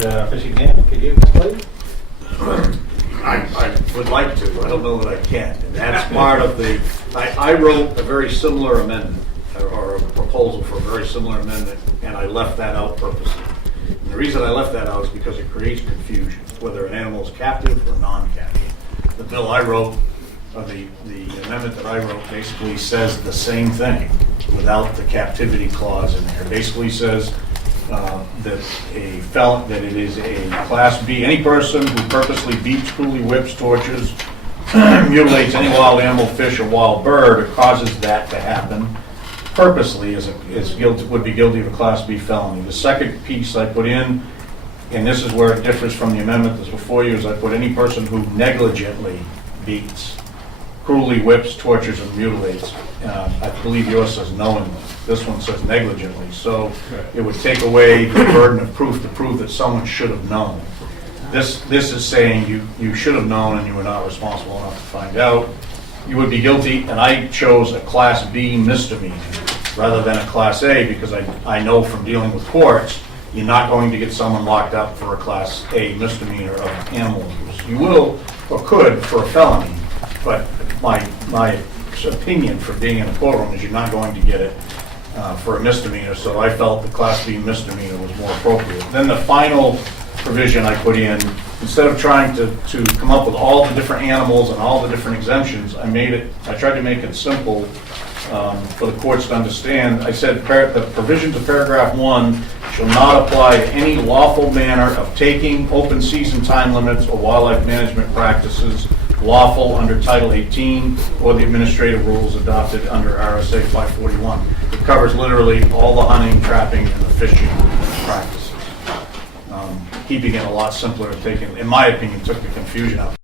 Fish and Game, could you explain? I would like to. I don't know that I can. And that's part of the, I wrote a very similar amendment, or a proposal for a very similar amendment, and I left that out purposely. And the reason I left that out is because it creates confusion, whether an animal is captive or non-captive. The bill I wrote, the amendment that I wrote basically says the same thing without the captivity clause in there. It basically says that it is a Class B, any person who purposely beats, cruelly whips, tortures, mutilates any wild animal, fish, or wild bird, or causes that to happen purposely would be guilty of a Class B felony. The second piece I put in, and this is where it differs from the amendment that's before you, is I put any person who negligently beats, cruelly whips, tortures, and mutilates. I believe yours says knowingly. This one says negligently. So it would take away the burden of proof to prove that someone should have known. This is saying you should have known and you were not responsible enough to find out. You would be guilty, and I chose a Class B misdemeanor rather than a Class A because I know from dealing with courts, you're not going to get someone locked up for a Class A misdemeanor of animal abuse. You will or could for a felony, but my opinion for being in a courtroom is you're not going to get it for a misdemeanor, so I felt the Class B misdemeanor was more appropriate. Then the final provision I put in, instead of trying to come up with all the different animals and all the different exemptions, I tried to make it simple for the courts to understand. I said the provisions of paragraph 1 shall not apply to any lawful manner of taking, open season time limits, or wildlife management practices lawful under Title 18 or the administrative rules adopted under RSA 541. It covers literally all the hunting, trapping, and the fishing practices. Keeping it a lot simpler, in my opinion, took the confusion out.